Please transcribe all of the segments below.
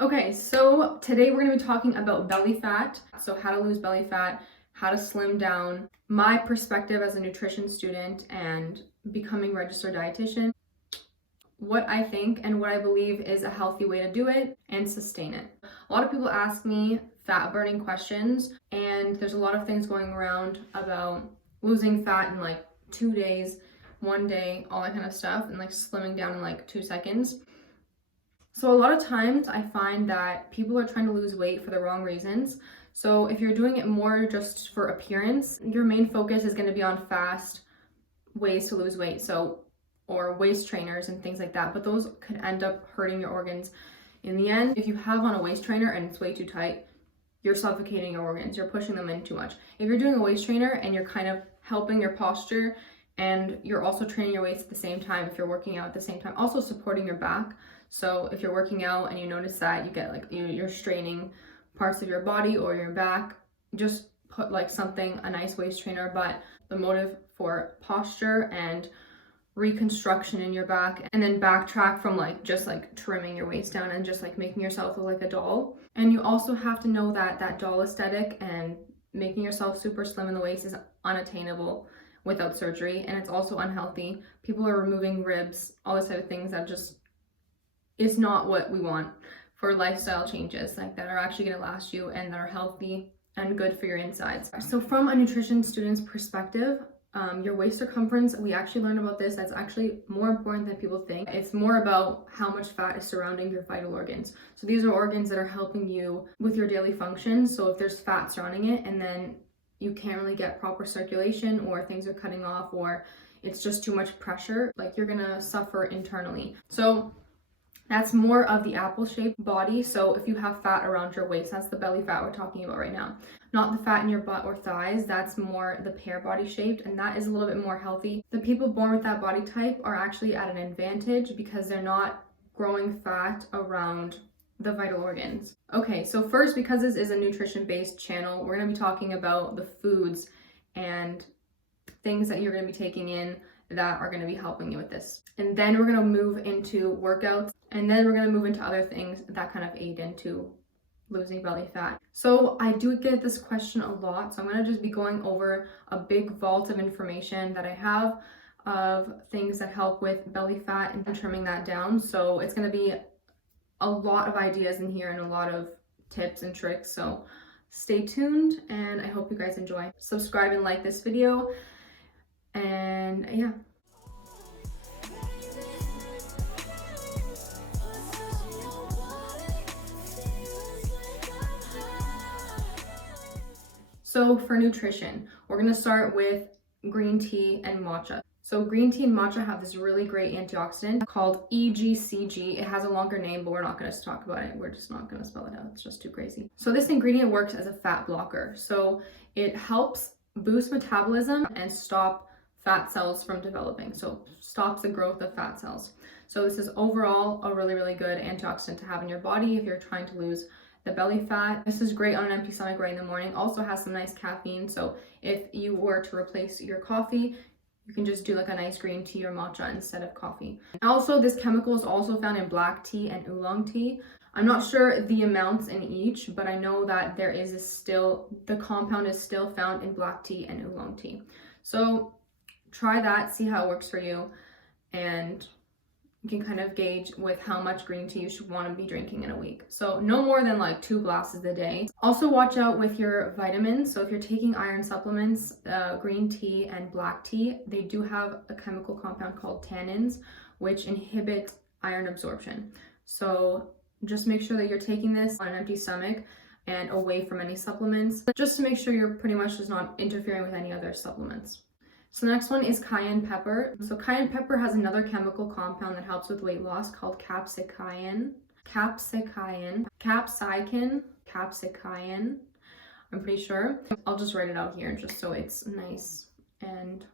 Okay, so today we're going to be talking about belly fat. So how to lose belly fat, how to slim down, my perspective as a nutrition student and becoming registered dietitian, what I think and what I believe is a healthy way to do it and sustain it. A lot of people ask me fat burning questions, and there's a lot of things going around about losing fat in like 2 days, 1 day, all that kind of stuff, and like slimming down in like 2 seconds. So a lot of times I find that people are trying to lose weight for the wrong reasons. So if you're doing it more just for appearance, your main focus is going to be on fast ways to lose weight. So, or waist trainers and things like that. But those could end up hurting your organs in the end. If you have on a waist trainer and it's way too tight, you're suffocating your organs. You're pushing them in too much. If you're doing a waist trainer and you're kind of helping your posture and you're also training your waist at the same time, if you're working out at the same time, also supporting your back. So if you're working out and you notice that you get like you're straining parts of your body or your back, just put like something, a nice waist trainer, but the motive for posture and reconstruction in your back, and then backtrack from like just like trimming your waist down and just like making yourself look like a doll. And you also have to know that that doll aesthetic and making yourself super slim in the waist is unattainable without surgery, and it's also unhealthy. People are removing ribs, all this type of things that just is not what we want for lifestyle changes like that are actually going to last you and that are healthy and good for your insides. So from a nutrition student's perspective, your waist circumference, we actually learned about this. That's actually more important than people think. It's more about how much fat is surrounding your vital organs. So these are organs that are helping you with your daily functions. So if there's fat surrounding it and then you can't really get proper circulation, or things are cutting off, or it's just too much pressure, like you're gonna suffer internally. So that's more of the apple-shaped body. So if you have fat around your waist, that's the belly fat we're talking about right now. Not the fat in your butt or thighs, that's more the pear body shaped, and that is a little bit more healthy. The people born with that body type are actually at an advantage because they're not growing fat around the vital organs. Okay, so first, because this is a nutrition-based channel, we're gonna be talking about the foods and things that you're gonna be taking in that are going to be helping you with this. And then we're going to move into workouts, and then we're going to move into other things that kind of aid into losing belly fat. So I do get this question a lot, so I'm going to just be going over a big vault of information that I have of things that help with belly fat and trimming that down. So it's going to be a lot of ideas in here and a lot of tips and tricks. So stay tuned, and I hope you guys enjoy. Subscribe and like this video. And yeah. So for nutrition, we're going to start with green tea and matcha. So green tea and matcha have this really great antioxidant called EGCG. It has a longer name, but we're not going to talk about it. We're just not going to spell it out. It's just too crazy. So this ingredient works as a fat blocker. So it helps boost metabolism and stop fat cells from developing. So stops the growth of fat cells. So this is overall a really, really good antioxidant to have in your body if you're trying to lose the belly fat. This is great on an empty stomach right in the morning. Also has some nice caffeine. So if you were to replace your coffee, you can just do like a nice green tea or matcha instead of coffee. Also, this chemical is also found in black tea and oolong tea. I'm not sure the amounts in each, but I know that there is the compound is still found in black tea and oolong tea. So try that, see how it works for you, and you can kind of gauge with how much green tea you should want to be drinking in a week. So no more than like 2 glasses a day. Also watch out with your vitamins. So if you're taking iron supplements, green tea and black tea, they do have a chemical compound called tannins, which inhibit iron absorption. So just make sure that you're taking this on an empty stomach and away from any supplements, just to make sure you're pretty much just not interfering with any other supplements. So the next one is cayenne pepper. So cayenne pepper has another chemical compound that helps with weight loss called capsaicin. Capsaicin. I'm pretty sure. I'll just write it out here just so it's nice and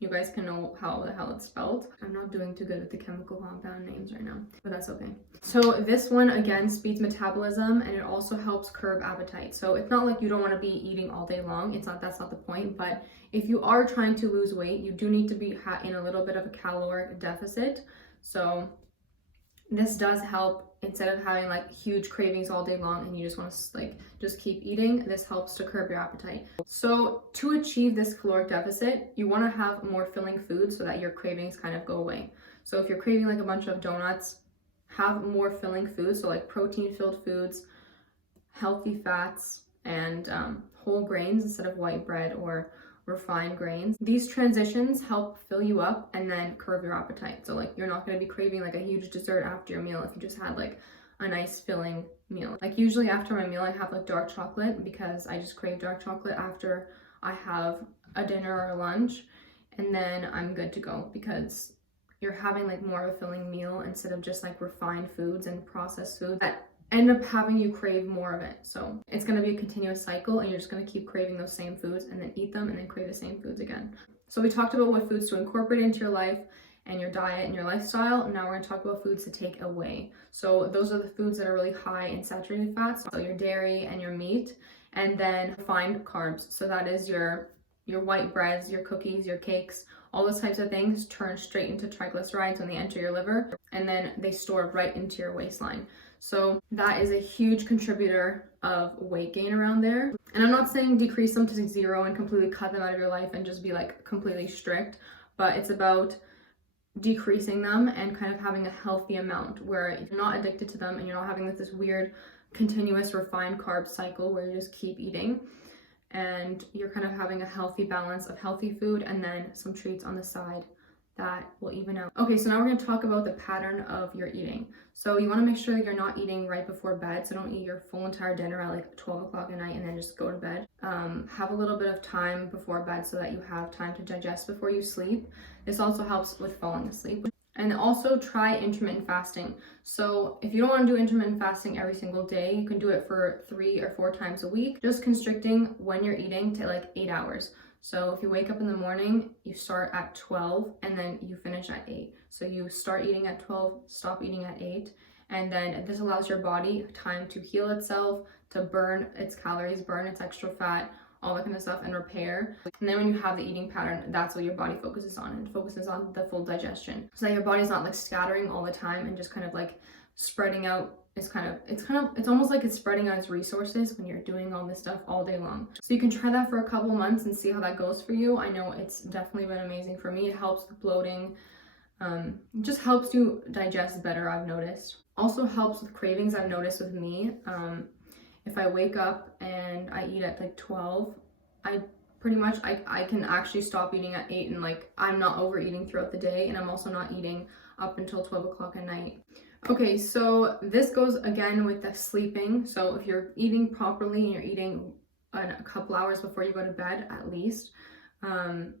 you guys can know how the hell it's spelled. I'm not doing too good with the chemical compound names right now, but that's okay. So this one again speeds metabolism, and it also helps curb appetite. So it's not like you don't want to be eating all day long. That's not the point. But if you are trying to lose weight, you do need to be in a little bit of a caloric deficit. So this does help. Instead of having like huge cravings all day long and you just want to like just keep eating, this helps to curb your appetite. So to achieve this caloric deficit, you want to have more filling foods so that your cravings kind of go away. So if you're craving like a bunch of donuts, have more filling foods, so like protein filled foods, healthy fats, and whole grains instead of white bread or refined grains. These transitions help fill you up and then curb your appetite. So like you're not going to be craving like a huge dessert after your meal if you just had like a nice filling meal. Like usually after my meal I have like dark chocolate because I just crave dark chocolate after I have a dinner or a lunch, and then I'm good to go because you're having like more of a filling meal instead of just like refined foods and processed foods that end up having you crave more of it. So it's going to be a continuous cycle and you're just going to keep craving those same foods and then eat them and then crave the same foods again. So we talked about what foods to incorporate into your life and your diet and your lifestyle. Now we're going to talk about foods to take away. So those are the foods that are really high in saturated fats, so your dairy and your meat, and then refined carbs. So that is your white breads, your cookies, your cakes, all those types of things turn straight into triglycerides when they enter your liver, and then they store right into your waistline. So that is a huge contributor of weight gain around there. And I'm not saying decrease them to zero and completely cut them out of your life and just be like completely strict, but it's about decreasing them and kind of having a healthy amount where you're not addicted to them and you're not having this weird continuous refined carb cycle where you just keep eating, and you're kind of having a healthy balance of healthy food and then some treats on the side that will even out. Okay, so now we're going to talk about the pattern of your eating. So you want to make sure that you're not eating right before bed. So don't eat your full entire dinner at like 12 o'clock at night and then just go to bed. Have a little bit of time before bed so that you have time to digest before you sleep. This also helps with falling asleep. And also try intermittent fasting. So if you don't want to do intermittent fasting every single day, you can do it for 3 or 4 times a week, just constricting when you're eating to like 8 hours. So if you wake up in the morning, you start at 12 and then you finish at 8. So you start eating at 12, stop eating at 8. And then this allows your body time to heal itself, to burn its calories, burn its extra fat, all that kind of stuff, and repair. And then when you have the eating pattern, that's what your body focuses on. And it focuses on the full digestion. So that your body's not like scattering all the time and just kind of like spreading out. It's almost like it's spreading out its resources when you're doing all this stuff all day long. So you can try that for a couple months and see how that goes for you. I know it's definitely been amazing for me. It helps with bloating. It just helps you digest better, I've noticed. Also helps with cravings, I've noticed with me. If I wake up and I eat at like 12, I can actually stop eating at 8, and like I'm not overeating throughout the day, and I'm also not eating up until 12 o'clock at night. Okay, so this goes again with the sleeping. So if you're eating properly and you're eating a couple hours before you go to bed at least,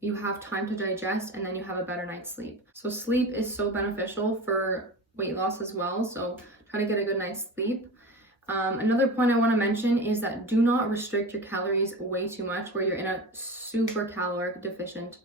you have time to digest and then you have a better night's sleep. So sleep is so beneficial for weight loss as well. So try to get a good night's sleep. Another point I want to mention is that do not restrict your calories way too much where you're in a super caloric deficient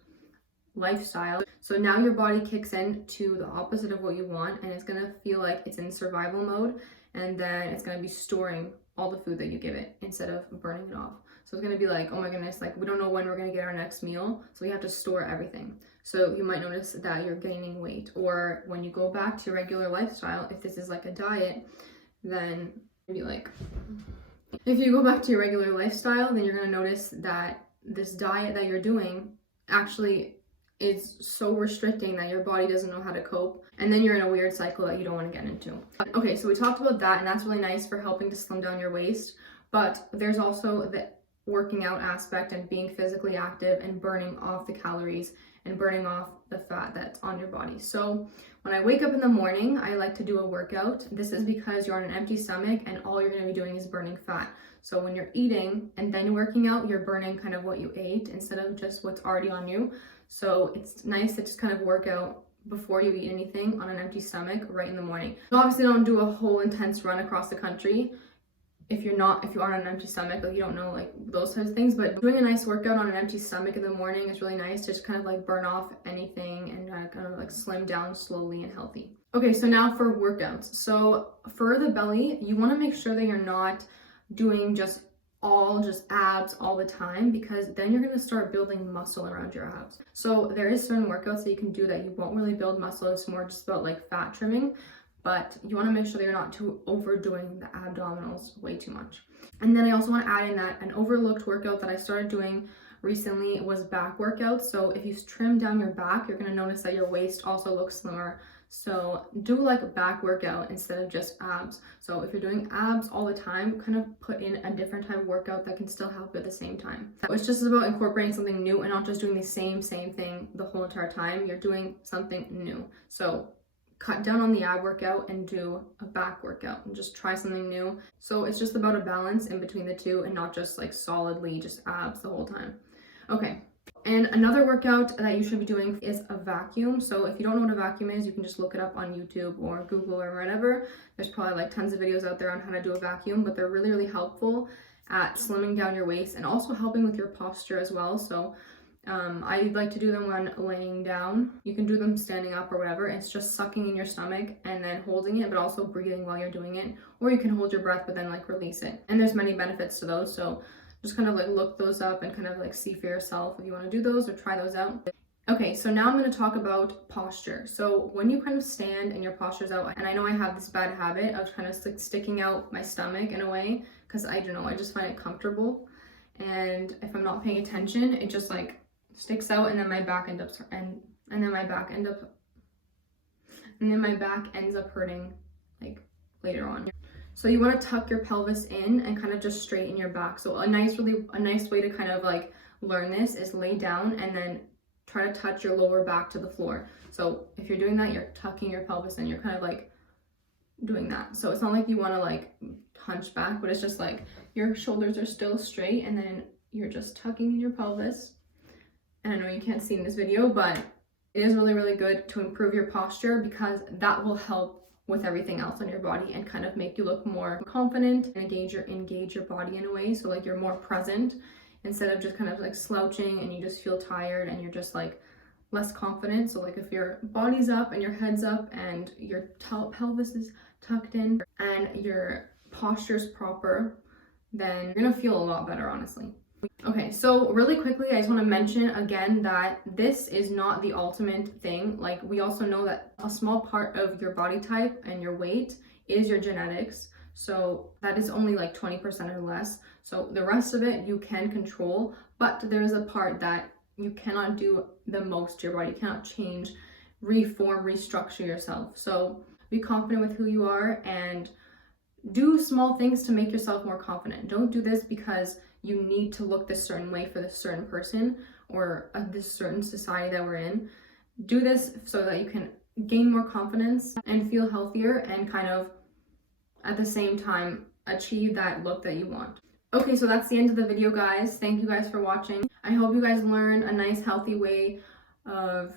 lifestyle. So now your body kicks in to the opposite of what you want, and it's going to feel like it's in survival mode, and then it's going to be storing all the food that you give it instead of burning it off. So it's going to be like, oh my goodness, like we don't know when we're going to get our next meal, so we have to store everything. So you might notice that you're gaining weight, or when you go back to your regular lifestyle, if this is like a diet, then maybe like if you go back to your regular lifestyle, then you're going to notice that this diet that you're doing actually is so restricting that your body doesn't know how to cope, and then you're in a weird cycle that you don't want to get into. Okay, so we talked about that, and that's really nice for helping to slim down your waist, but there's also the working out aspect and being physically active and burning off the calories and burning off the fat that's on your body. So when I wake up in the morning, I like to do a workout. This is because you're on an empty stomach and all you're going to be doing is burning fat. So when you're eating and then working out, you're burning kind of what you ate instead of just what's already on you. So it's nice to just kind of work out before you eat anything on an empty stomach right in the morning. Obviously don't do a whole intense run across the country if you are on an empty stomach, like you don't know like those types of things, but doing a nice workout on an empty stomach in the morning is really nice to just kind of like burn off anything and kind of like slim down slowly and healthy. Okay, so now for workouts. So for the belly, you want to make sure that you're not doing just abs all the time, because then you're going to start building muscle around your abs. So there is certain workouts that you can do that you won't really build muscle. It's more just about like fat trimming. but you want to make sure that you're not too overdoing the abdominals way too much. And then I also want to add in that an overlooked workout that I started doing recently was back workouts. So if you trim down your back, you're going to notice that your waist also looks slimmer. So do like a back workout instead of just abs. So if you're doing abs all the time, kind of put in a different type of workout that can still help you at the same time. So it's just about incorporating something new and not just doing the same thing the whole entire time. You're doing something new. So cut down on the ab workout and do a back workout and just try something new. So it's just about a balance in between the two and not just like solidly just abs the whole time. Okay. And another workout that you should be doing is a vacuum. So if you don't know what a vacuum is, you can just look it up on YouTube or Google or whatever. There's probably like tons of videos out there on how to do a vacuum, but they're really, really helpful at slimming down your waist and also helping with your posture as well. So I like to do them when laying down. You can do them standing up or whatever. It's just sucking in your stomach and then holding it, but also breathing while you're doing it. Or you can hold your breath, but then like release it. And there's many benefits to those. So just kind of like look those up and kind of like see for yourself if you want to do those or try those out. Okay, so now I'm going to talk about posture. So when you kind of stand and your posture's out, and I know I have this bad habit of kind of like sticking out my stomach in a way, because I don't know, I just find it comfortable. And if I'm not paying attention, it just like sticks out, and then my back ends up hurting like later on. So you want to tuck your pelvis in and kind of just straighten your back. So a nice way to kind of like learn this is lay down and then try to touch your lower back to the floor. So if you're doing that, you're tucking your pelvis in, you're kind of like doing that. So it's not like you want to like hunch back, but it's just like your shoulders are still straight and then you're just tucking in your pelvis. And I know you can't see in this video, but it is really, really good to improve your posture because that will help with everything else on your body and kind of make you look more confident and engage your body in a way. So like you're more present instead of just kind of like slouching and you just feel tired and you're just like less confident. So like if your body's up and your head's up and your pelvis is tucked in and your posture's proper, then you're gonna feel a lot better, honestly. Okay, so really quickly, I just want to mention again that this is not the ultimate thing. Like we also know that a small part of your body type and your weight is your genetics. So that is only like 20% or less. So the rest of it you can control, but there is a part that you cannot do the most to your body. You cannot change, reform, restructure yourself. So be confident with who you are and do small things to make yourself more confident. Don't do this because you need to look this certain way for this certain person or this certain society that we're in. Do this so that you can gain more confidence and feel healthier and kind of at the same time achieve that look that you want. Okay, so that's the end of the video, guys. Thank you guys for watching. I hope you guys learned a nice healthy way of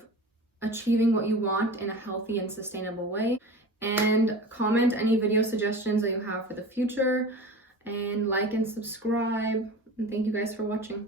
achieving what you want in a healthy and sustainable way. And comment any video suggestions that you have for the future, and like and subscribe. And thank you guys for watching.